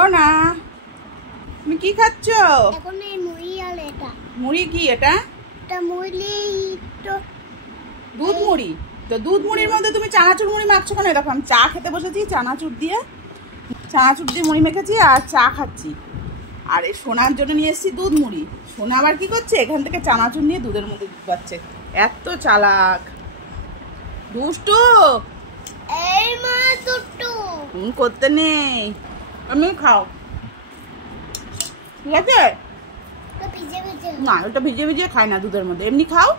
না তুমি কি খাচ্ছ? এখন এই মুড়ি আর এটা মুড়ি কি এটা? এটা মুড়ি তো দুধ মুড়ি। তো দুধ মুড়ির মধ্যে তুমি চানাচুর মুড়ি মাখছো কেন? দেখো আমি চা খেতে বসেছি, চানাচুর দিয়ে মুড়ি মেখেছি আর চা খাচ্ছি। আর এই সোনার জন্য নিয়ে এসেছি দুধ মুড়ি। সোনা আবার কি করছে, এখান থেকে চানাচুর নিয়ে দুধের মধ্যে পাচ্ছে। এত চালাক দুষ্টু। এই মা দুটু করতে নেই, আমি খাও ঠিক আছে। তো ভিজে ভিজে না ওটা ভিজে ভিজে খায় না দুধের মধ্যে, এমনি খাও।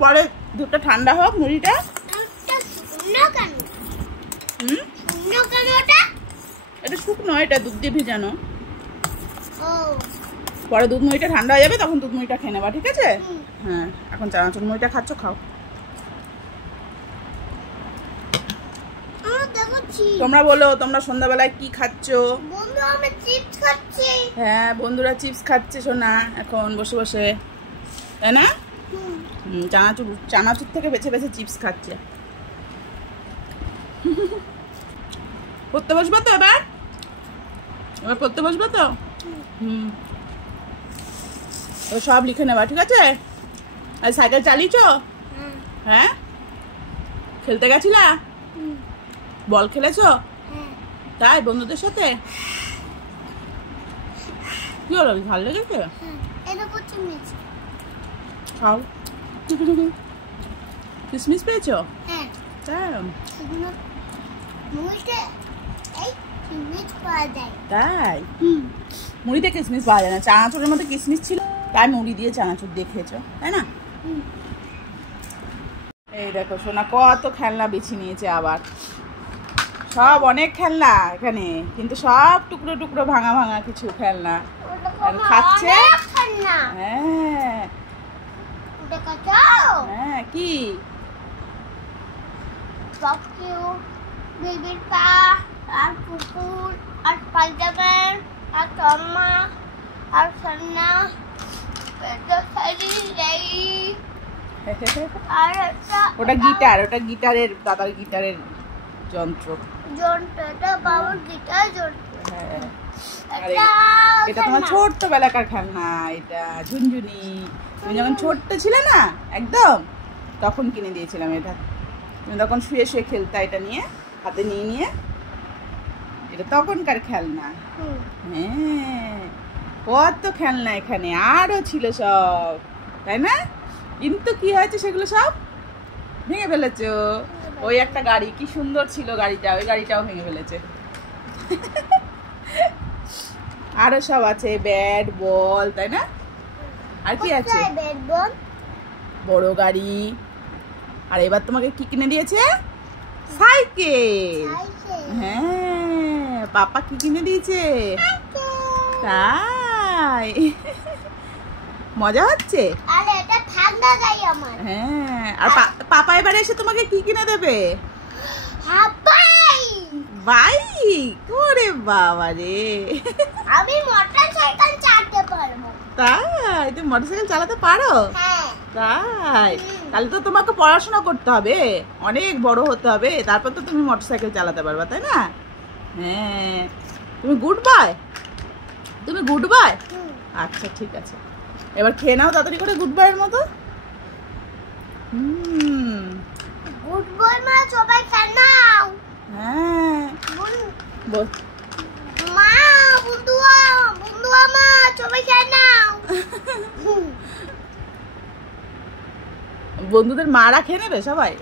পরে দুধটা ঠান্ডা হোক মুড়িটা। এটা শুকনো কেন? শুকনো কেন ওটা? এটা শুকনো, এটা দুধ দিয়ে ভেজানো। ও পরে দুধ মুড়িটা ঠান্ডা হয়ে যাবে, তখন দুধ মুড়িটা খেয়ে নেবা ঠিক আছে। হ্যাঁ এখন চানাচুর মুড়িটা খাচ্ছ, খাও। তোমরা বলো তোমরা সন্ধ্যাবেলায় কি খাচ্ছ? বন্ধু আমি চিপস খাচ্ছি। হ্যাঁ বন্ধুরা চিপস খাচ্ছে সোনা এখন বসে বসে, তাই না? চানাচুর থেকে বেছে বেছে চিপস খাচ্ছে। পড়তে বসবে তো এবার? এবার পড়তে বসবে তো? ও সব লিখে নেবা ঠিক আছে। আর সাইকেল চালিয়েছো? হ্যাঁ খেলতে গেছিলা? বল খেলেছো? তাই বন্ধুদের সাথে? কি হলো, ভালো লেগেছে? খাও। কিসমিস পেয়েছো? তাই মুড়িতে কিসমিস পাওয়া যায় না, চানাচুরের মধ্যে কিসমিস ছিল তাই মুড়ি দিয়ে চানাচুর দিয়ে খেয়েছো তাই না? এই দেখো সোনা কত খেলনা বেছে নিয়েছে আবার, সব অনেক খেলনা এখানে, কিন্তু সব টুকরো টুকরো ভাঙা ভাঙা কিছু খেলনা খাচ্ছে। হ্যাঁ হ্যাঁ কি বেবির পা আর কুকুর আর স্পাইডারম্যান আর টম্মা আর সন্না ওটা গিটার, ওটা গিটারের দাদার গিটারের যন্ত্র। এটা বাবার গিটার যন্ত্র। হ্যাঁ এটা তোমার ছোট্টবেলাকার খেলনা, এটা ঝুনঝুনি। তুমি যখন ছোট্ট ছিলে না একদম, তখন কিনে দিয়েছিলাম এটা। তুমি তখন শুয়ে শুয়ে খেলতা এটা নিয়ে, হাতে নিয়ে নিয়ে। এটা তখনকার খেলনা। হ্যাঁ কত খেলনা এখানে আরো ছিল সব, তাই না? কিন্তু কি হয়েছে সেগুলো সব ভেঙে ফেলেছো। ওই একটা গাড়ি কি সুন্দর ছিল গাড়িটা, ওই গাড়িটাও ভেঙে ফেলেছে। আরো সব আছে, ব্যাট বল, তাই না? আর কি আছে? বড় গাড়ি। আর এবার তোমাকে কি কিনে দিয়েছে? সাইকেল। হ্যাঁ পাপা কি কিনে দিয়েছে? তাই মজা হচ্ছে। হ্যাঁ আর পাপা এবারে এসে তোমাকে কি কিনে দেবে? বাইক। ওরে বাবা রে, আমি মোটরসাইকেল চালাতে পারবো। তাই তুমি মোটরসাইকেল চালাতে পারো? তাই তাহলে তো তোমাকে পড়াশোনা করতে হবে, অনেক বড় হতে হবে, তারপর তো তুমি মোটরসাইকেল চালাতে পারবা তাই না? হ্যাঁ তুমি গুড বয়, তুমি গুড বয়। আচ্ছা ঠিক আছে, এবার খেয়ে নাও তাড়াতাড়ি করে গুড বয়ের মতো। গুড বয় মা সবাই খেয়ে নাও। হ্যাঁ মা বন্ধুয়া মা সবাই খেয়ে নাও। বন্ধুদের মারা খেয়ে নেবে সবাই।